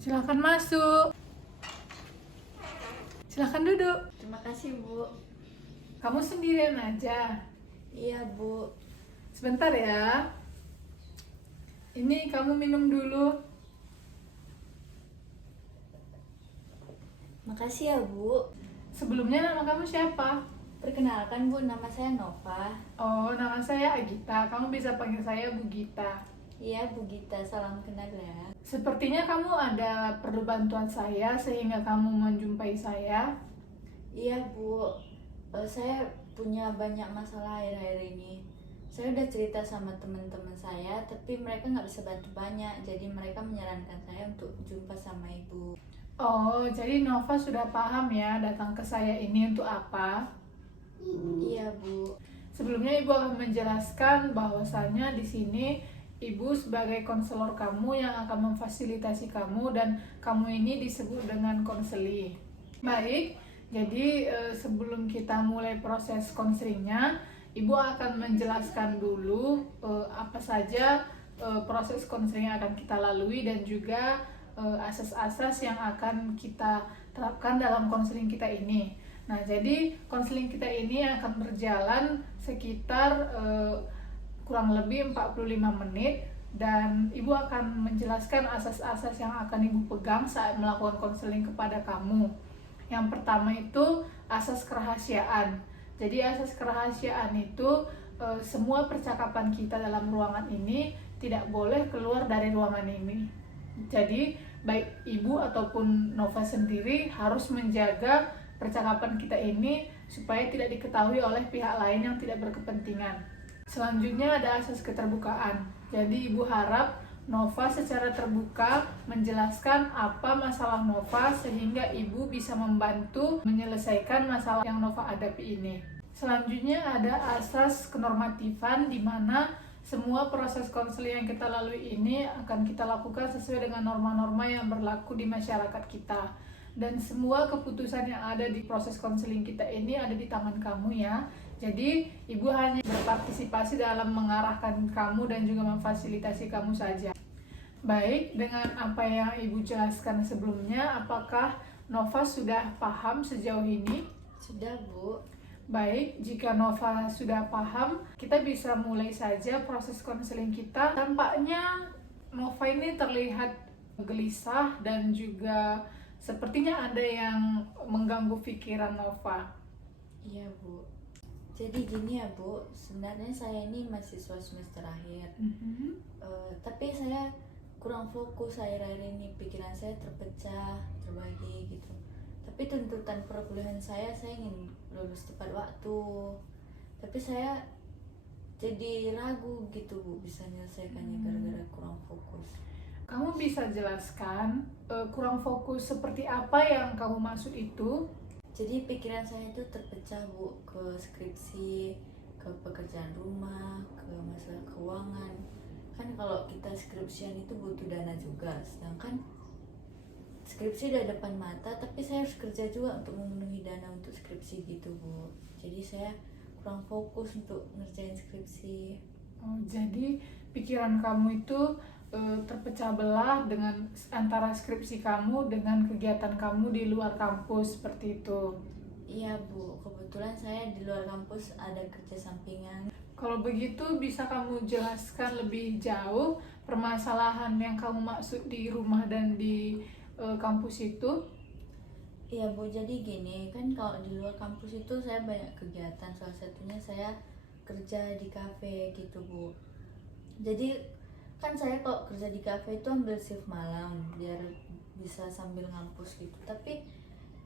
Silakan masuk. Silakan duduk. Terima kasih, Bu. Kamu sendirian aja. Iya, Bu. Sebentar ya. Ini kamu minum dulu. Makasih ya, Bu. Sebelumnya nama kamu siapa? Perkenalkan, Bu, nama saya Nova. Oh, nama saya Agita. Kamu bisa panggil saya Bu Gita. Iya, Bu Gita. Salam kenal ya. Sepertinya kamu ada perlu bantuan saya sehingga kamu menjumpai saya. Iya, Bu. Saya punya banyak masalah akhir-akhir ini. Saya udah cerita sama teman-teman saya, tapi mereka nggak bisa bantu banyak. Jadi mereka menyarankan saya untuk jumpa sama Ibu. Oh, jadi Nova sudah paham ya datang ke saya ini untuk apa? Iya, Bu. Sebelumnya Ibu akan menjelaskan bahwasannya di sini Ibu sebagai konselor kamu yang akan memfasilitasi kamu dan kamu ini disebut dengan konseli. Baik, jadi sebelum kita mulai proses konselingnya, Ibu akan menjelaskan dulu apa saja proses konseling yang akan kita lalui dan juga asas-asas yang akan kita terapkan dalam konseling kita ini. Nah, jadi konseling kita ini akan berjalan sekitar kurang lebih 45 menit dan Ibu akan menjelaskan asas-asas yang akan Ibu pegang saat melakukan konseling kepada kamu. Yang pertama itu asas kerahasiaan. Jadi asas kerahasiaan itu semua percakapan kita dalam ruangan ini tidak boleh keluar dari ruangan ini. Jadi baik Ibu ataupun Nova sendiri harus menjaga percakapan kita ini supaya tidak diketahui oleh pihak lain yang tidak berkepentingan. Selanjutnya ada asas keterbukaan. Jadi Ibu harap Nova secara terbuka menjelaskan apa masalah Nova sehingga Ibu bisa membantu menyelesaikan masalah yang Nova hadapi ini. Selanjutnya ada asas kenormatifan di mana semua proses konseling yang kita lalui ini akan kita lakukan sesuai dengan norma-norma yang berlaku di masyarakat kita. Dan semua keputusan yang ada di proses konseling kita ini ada di tangan kamu ya. Jadi Ibu hanya berpartisipasi dalam mengarahkan kamu dan juga memfasilitasi kamu saja. Baik, dengan apa yang Ibu jelaskan sebelumnya, apakah Nova sudah paham sejauh ini? Sudah, Bu. Baik, jika Nova sudah paham, kita bisa mulai saja proses konseling kita. Tampaknya Nova ini terlihat gelisah dan juga sepertinya ada yang mengganggu pikiran Nova. Iya, Bu. Jadi gini ya, Bu. Sebenarnya saya ini mahasiswa semester akhir. Tapi saya kurang fokus akhir-akhir ini. Pikiran saya terpecah, terbagi gitu. Tapi tuntutan perkuliahan saya ingin lulus tepat waktu. Tapi saya jadi ragu gitu, Bu, bisa menyelesaikannya gara-gara kurang fokus. Kamu bisa jelaskan kurang fokus seperti apa yang kamu maksud itu? Jadi pikiran saya itu terpecah, Bu, ke skripsi, ke pekerjaan rumah, ke masalah keuangan. Kan kalau kita skripsian itu butuh dana juga, sedangkan skripsi udah depan mata, tapi saya harus kerja juga untuk memenuhi dana untuk skripsi gitu, Bu. Jadi saya kurang fokus untuk ngerjain skripsi. Oh, jadi pikiran kamu itu terpecah belah dengan antara skripsi kamu dengan kegiatan kamu di luar kampus seperti itu. Iya, Bu, kebetulan saya di luar kampus ada kerja sampingan. Kalau begitu bisa kamu jelaskan lebih jauh permasalahan yang kamu maksud di rumah dan di kampus itu? Iya, Bu, jadi gini, kan kalau di luar kampus itu saya banyak kegiatan, salah satunya saya kerja di kafe gitu, Bu. Jadi kan saya kalau kerja di kafe itu ambil shift malam biar bisa sambil ngampus gitu, tapi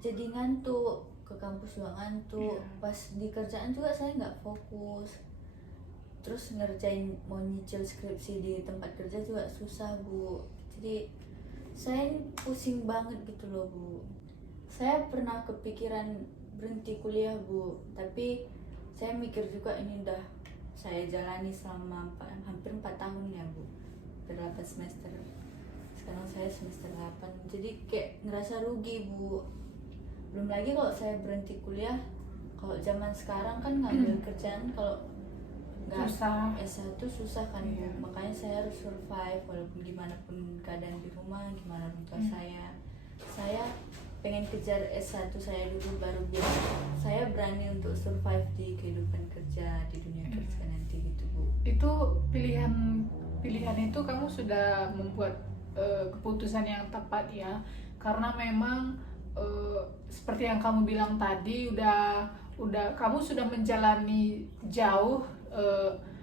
jadi ngantuk, ke kampus juga ngantuk. Pas di kerjaan juga saya nggak fokus, terus ngerjain mau nyicil skripsi di tempat kerja juga susah, Bu. Jadi saya pusing banget gitu loh, Bu. Saya pernah kepikiran berhenti kuliah, Bu, tapi saya mikir juga ini udah saya jalani selama hampir 4 tahun ya, Bu, 8 semester. Sekarang saya semester 8, jadi kayak ngerasa rugi, Bu. Belum lagi kalau saya berhenti kuliah, kalau zaman sekarang kan ngambil kerjaan kalau Susah. S1 susah kan Bu. Iya. Makanya saya harus survive walaupun gimana pun keadaan di rumah, gimana orang tua saya pengen kejar S1 saya dulu baru biar saya berani untuk survive di kehidupan kerja, di dunia kerja nanti gitu Bu. Itu pilihan itu kamu sudah membuat keputusan yang tepat ya, karena memang seperti yang kamu bilang tadi, udah kamu sudah menjalani jauh,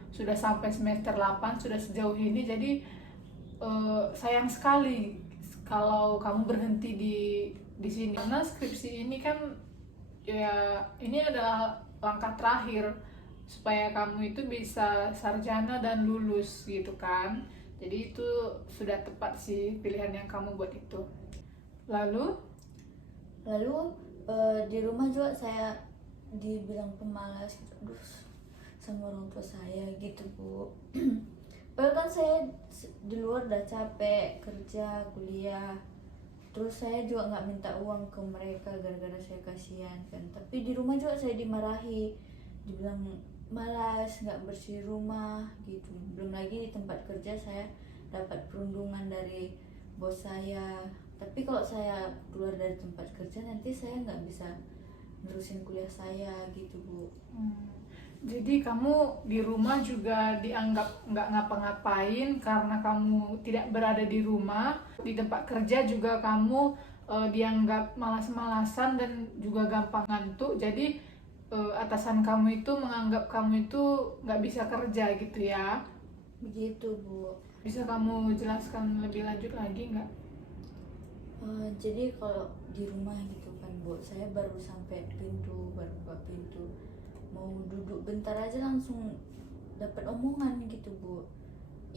sudah sampai semester 8, sudah sejauh ini. Jadi sayang sekali kalau kamu berhenti di sini, karena skripsi ini kan ya, ini adalah langkah terakhir supaya kamu itu bisa sarjana dan lulus gitu kan. Jadi itu sudah tepat sih pilihan yang kamu buat itu. Lalu di rumah juga saya dibilang pemalas gitu. Aduh, sama orang tua saya gitu Bu. Padahal kan saya di luar udah capek kerja, kuliah, terus saya juga nggak minta uang ke mereka gara-gara saya kasihan kan. Tapi di rumah juga saya dimarahi, dibilang malas, nggak bersih rumah gitu. Belum lagi di tempat kerja saya dapat perundungan dari bos saya. Tapi kalau saya keluar dari tempat kerja nanti saya nggak bisa nerusin kuliah saya gitu Bu. Jadi kamu di rumah juga dianggap nggak ngapa-ngapain karena kamu tidak berada di rumah. Di tempat kerja juga kamu dianggap malas-malasan dan juga gampang ngantuk. Jadi atasan kamu itu menganggap kamu itu nggak bisa kerja gitu ya. Begitu Bu. Bisa kamu jelaskan lebih lanjut lagi nggak? Jadi kalau di rumah gitu kan Bu, saya baru sampai pintu, baru buka pintu, mau duduk bentar aja langsung dapat omongan gitu Bu.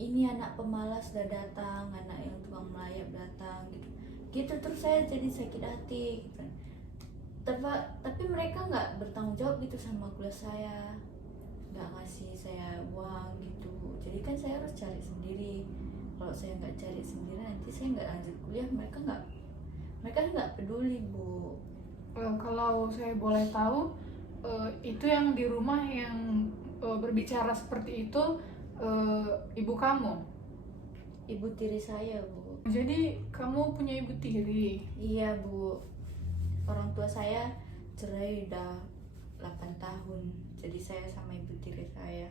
Ini anak pemalas udah datang, anak yang tukang melayap datang gitu. Gitu terus saya jadi sakit hati gitu. Tapi mereka nggak bertanggung jawab gitu sama kuliah saya, nggak ngasih saya uang gitu. Jadi kan saya harus cari sendiri. Kalau saya nggak cari sendiri nanti saya nggak lanjut kuliah, mereka nggak peduli Bu. Kalau saya boleh tahu, itu yang di rumah yang berbicara seperti itu ibu kamu? Ibu tiri saya Bu. Jadi kamu punya ibu tiri? Iya Bu. Orang tua saya cerai udah 8 tahun. Jadi saya sama ibu tiri saya.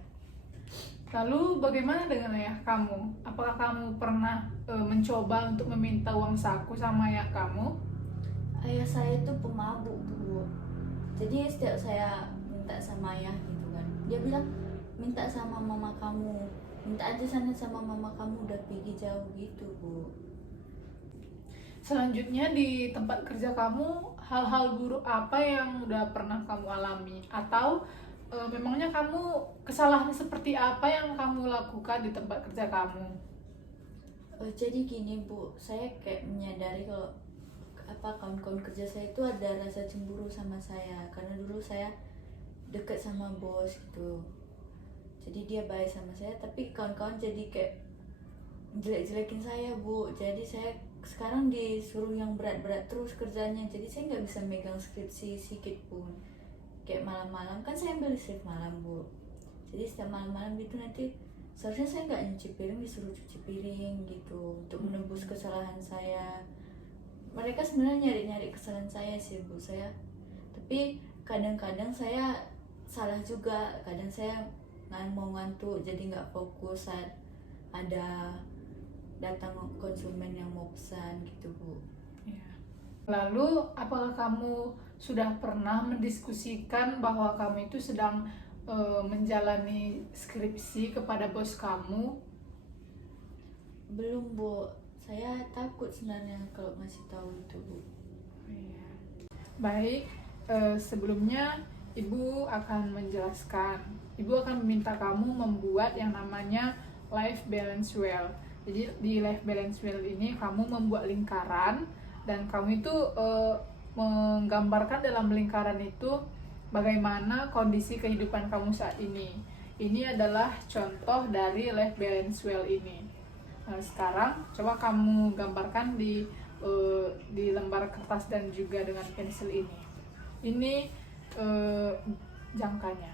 Lalu bagaimana dengan ayah kamu? Apakah kamu pernah mencoba untuk meminta uang saku sama ayah kamu? Ayah saya itu pemabuk Bu. Jadi setiap saya minta sama ayah gitu kan, dia bilang minta sama mama kamu, minta aja sana sama mama kamu, udah pergi jauh gitu Bu. Selanjutnya di tempat kerja kamu, hal-hal buruk apa yang udah pernah kamu alami? Atau memangnya kamu kesalahan seperti apa yang kamu lakukan di tempat kerja kamu? Jadi gini Bu, saya kayak menyadari kalau kawan-kawan kerja saya itu ada rasa cemburu sama saya karena dulu saya deket sama bos gitu. Jadi dia baik sama saya, tapi kawan-kawan jadi kayak jelek-jelekin saya Bu. Jadi saya sekarang disuruh yang berat-berat terus kerjanya, jadi saya nggak bisa megang skripsi sedikit pun. Kayak malam-malam kan saya ambil shift malam Bu, jadi setiap malam-malam gitu nanti seharusnya saya nggak nyuci piring, disuruh cuci piring gitu untuk menebus kesalahan saya. Mereka sebenarnya nyari-nyari kesalahan saya sih Bu, tapi kadang-kadang saya salah juga. Kadang saya mau ngantuk jadi nggak fokus saat ada datang konsumen yang mau pesan gitu Bu. Ya. Lalu apakah kamu sudah pernah mendiskusikan bahwa kamu itu sedang menjalani skripsi kepada bos kamu? Belum Bu, saya takut sebenarnya kalau ngasih tahu itu Bu. Ya. Baik, sebelumnya Ibu akan menjelaskan. Ibu akan meminta kamu membuat yang namanya life balance wheel. Jadi di life balance wheel ini kamu membuat lingkaran dan kamu itu menggambarkan dalam lingkaran itu bagaimana kondisi kehidupan kamu saat ini. Ini adalah contoh dari life balance wheel ini. Nah, sekarang coba kamu gambarkan di lembar kertas dan juga dengan pensil ini. Ini jangkanya.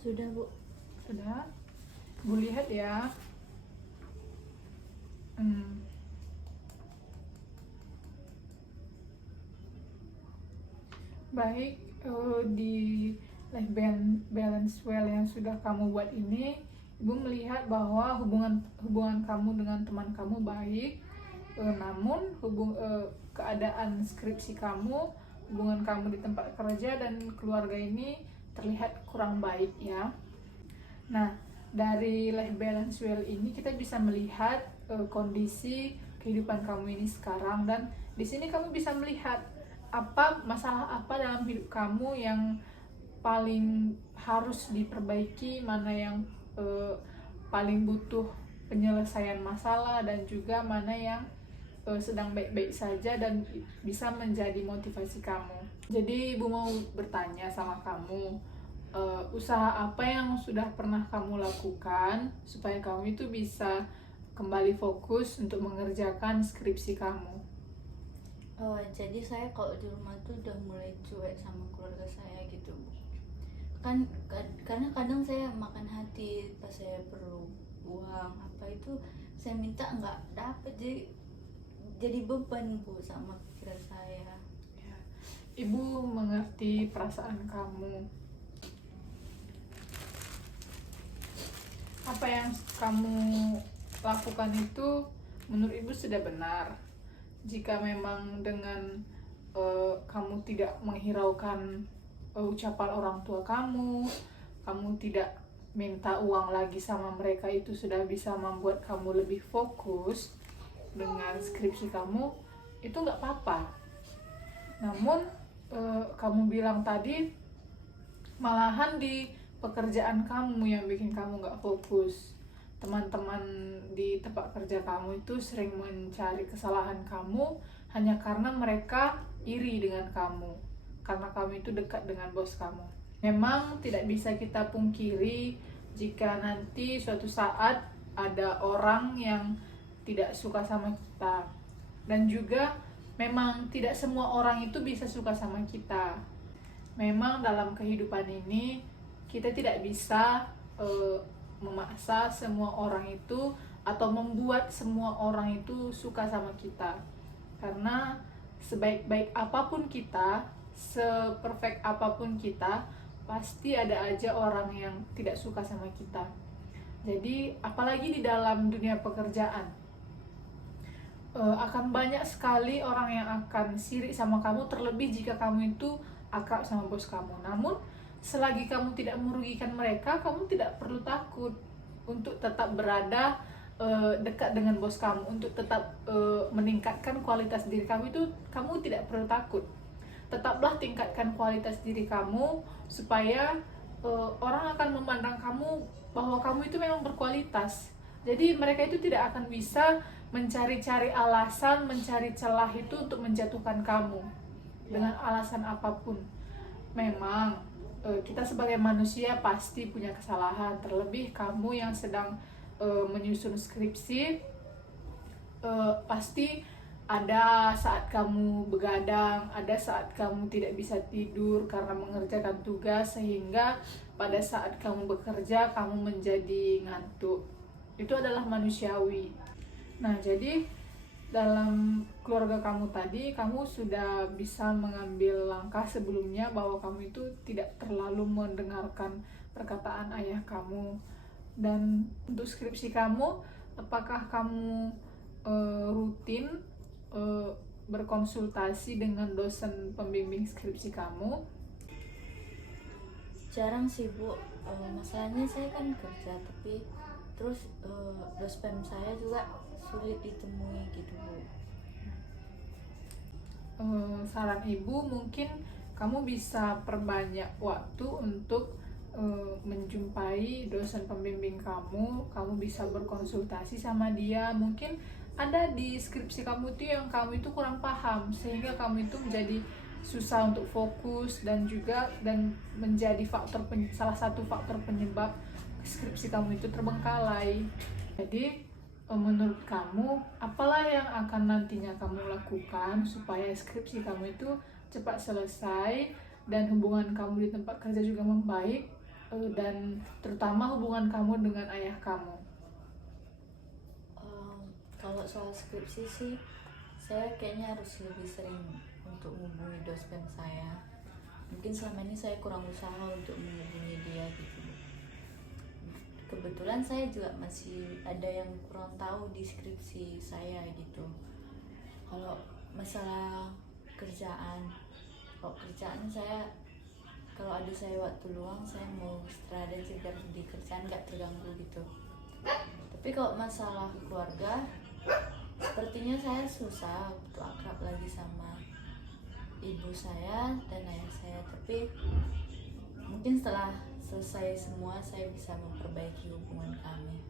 Sudah Bu. Sudah? Ibu lihat ya. Baik, di life balance well yang sudah kamu buat ini, Ibu melihat bahwa hubungan kamu dengan teman kamu baik. Namun keadaan skripsi kamu, hubungan kamu di tempat kerja dan keluarga ini terlihat kurang baik ya. Nah, dari life balance well ini kita bisa melihat kondisi kehidupan kamu ini sekarang, dan di sini kamu bisa melihat masalah apa dalam hidup kamu yang paling harus diperbaiki, mana yang paling butuh penyelesaian masalah, dan juga mana yang sedang baik-baik saja dan bisa menjadi motivasi kamu. Jadi Ibu mau bertanya sama kamu, usaha apa yang sudah pernah kamu lakukan supaya kamu itu bisa kembali fokus untuk mengerjakan skripsi kamu? Jadi saya kalau di rumah tuh udah mulai cuek sama keluarga saya gitu Bu. Karena kadang saya makan hati pas saya perlu uang apa itu saya minta nggak dapet, jadi beban Bu sama pikiran saya. Ya, Ibu mengerti perasaan kamu. Apa yang kamu lakukan itu menurut Ibu sudah benar. Jika memang dengan kamu tidak menghiraukan ucapan orang tua kamu tidak minta uang lagi sama mereka, itu sudah bisa membuat kamu lebih fokus dengan skripsi kamu, itu nggak apa-apa. Namun kamu bilang tadi malahan di pekerjaan kamu yang bikin kamu nggak fokus. Teman-teman di tempat kerja kamu itu sering mencari kesalahan kamu hanya karena mereka iri dengan kamu, karena kamu itu dekat dengan bos kamu. Memang tidak bisa kita pungkiri jika nanti suatu saat ada orang yang tidak suka sama kita, dan juga memang tidak semua orang itu bisa suka sama kita. Memang dalam kehidupan ini kita tidak bisa memaksa semua orang itu atau membuat semua orang itu suka sama kita, karena sebaik-baik apapun kita, seperfect apapun kita, pasti ada aja orang yang tidak suka sama kita. Jadi apalagi di dalam dunia pekerjaan, akan banyak sekali orang yang akan sirik sama kamu, terlebih jika kamu itu akrab sama bos kamu. Namun selagi kamu tidak merugikan mereka, kamu tidak perlu takut untuk tetap berada dekat dengan bos kamu, untuk tetap meningkatkan kualitas diri kamu. Itu kamu tidak perlu takut. Tetaplah tingkatkan kualitas diri kamu supaya orang akan memandang kamu bahwa kamu itu memang berkualitas. Jadi mereka itu tidak akan bisa mencari-cari alasan, mencari celah itu untuk menjatuhkan kamu dengan alasan apapun. Memang kita sebagai manusia pasti punya kesalahan, terlebih kamu yang sedang menyusun skripsi, pasti ada saat kamu begadang, ada saat kamu tidak bisa tidur karena mengerjakan tugas, sehingga pada saat kamu bekerja kamu menjadi ngantuk. Itu adalah manusiawi. Nah, jadi dalam keluarga kamu tadi, kamu sudah bisa mengambil langkah sebelumnya bahwa kamu itu tidak terlalu mendengarkan perkataan ayah kamu. Dan untuk skripsi kamu, apakah kamu rutin berkonsultasi dengan dosen pembimbing skripsi kamu? Jarang sih Bu, masalahnya saya kan kerja, tapi terus dosen saya juga sulit ditemui gitu Bu. Saran Ibu, mungkin kamu bisa perbanyak waktu untuk menjumpai dosen pembimbing kamu. Kamu bisa berkonsultasi sama dia. Mungkin ada di skripsi kamu itu yang kamu itu kurang paham, sehingga kamu itu menjadi susah untuk fokus, dan menjadi salah satu faktor penyebab skripsi kamu itu terbengkalai. Jadi menurut kamu, apalah yang akan nantinya kamu lakukan supaya skripsi kamu itu cepat selesai dan hubungan kamu di tempat kerja juga membaik? dan terutama hubungan kamu dengan ayah kamu? Kalau soal skripsi sih, saya kayaknya harus lebih sering untuk menghubungi dosen saya. Mungkin selama ini saya kurang usaha untuk menghubungi dia gitu. Kebetulan saya juga masih ada yang kurang tahu di skripsi saya gitu. Kalau masalah kerjaan, saya kalau ada saya waktu luang saya mau istirahat aja biar di kerjaan nggak terganggu gitu. Tapi kalau masalah keluarga, sepertinya saya susah untuk akrab lagi sama ibu saya dan ayah saya. Tapi mungkin setelah selesai semua saya bisa memperbaiki hubungan kami.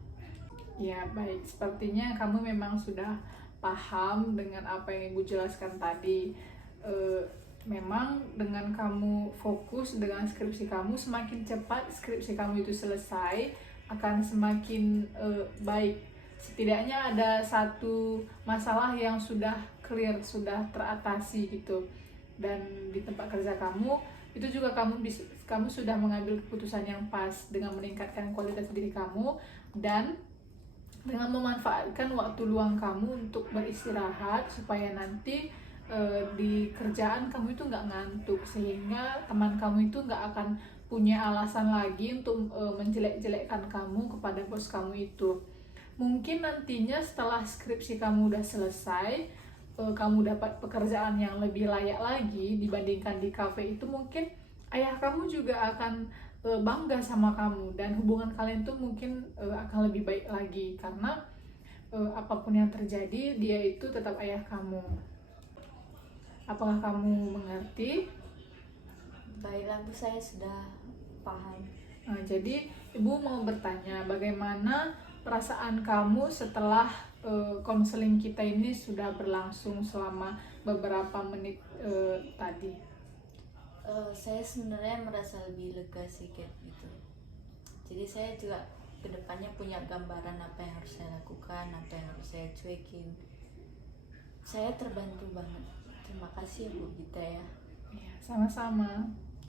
Ya, baik. Sepertinya kamu memang sudah paham dengan apa yang Ibu jelaskan tadi. Memang dengan kamu fokus dengan skripsi kamu, semakin cepat skripsi kamu itu selesai, akan semakin baik. Setidaknya ada satu masalah yang sudah clear, sudah teratasi gitu. Dan di tempat kerja kamu, itu juga kamu sudah mengambil keputusan yang pas dengan meningkatkan kualitas diri kamu dan dengan memanfaatkan waktu luang kamu untuk beristirahat supaya nanti di kerjaan kamu itu nggak ngantuk, sehingga teman kamu itu nggak akan punya alasan lagi untuk menjelek-jelekkan kamu kepada bos kamu itu. Mungkin nantinya setelah skripsi kamu udah selesai, kamu dapat pekerjaan yang lebih layak lagi dibandingkan di kafe itu, mungkin ayah kamu juga akan bangga sama kamu dan hubungan kalian tuh mungkin akan lebih baik lagi karena apapun yang terjadi dia itu tetap ayah kamu. Apakah kamu mengerti? Baiklah Bu, saya sudah paham. Jadi Ibu mau bertanya bagaimana perasaan kamu setelah konseling kita ini sudah berlangsung selama beberapa menit tadi? Saya sebenarnya merasa lebih lega sedikit gitu. Jadi saya juga kedepannya punya gambaran apa yang harus saya lakukan, apa yang harus saya cuekin. Saya terbantu banget. Terima kasih Bu Gita ya. Ya, sama-sama.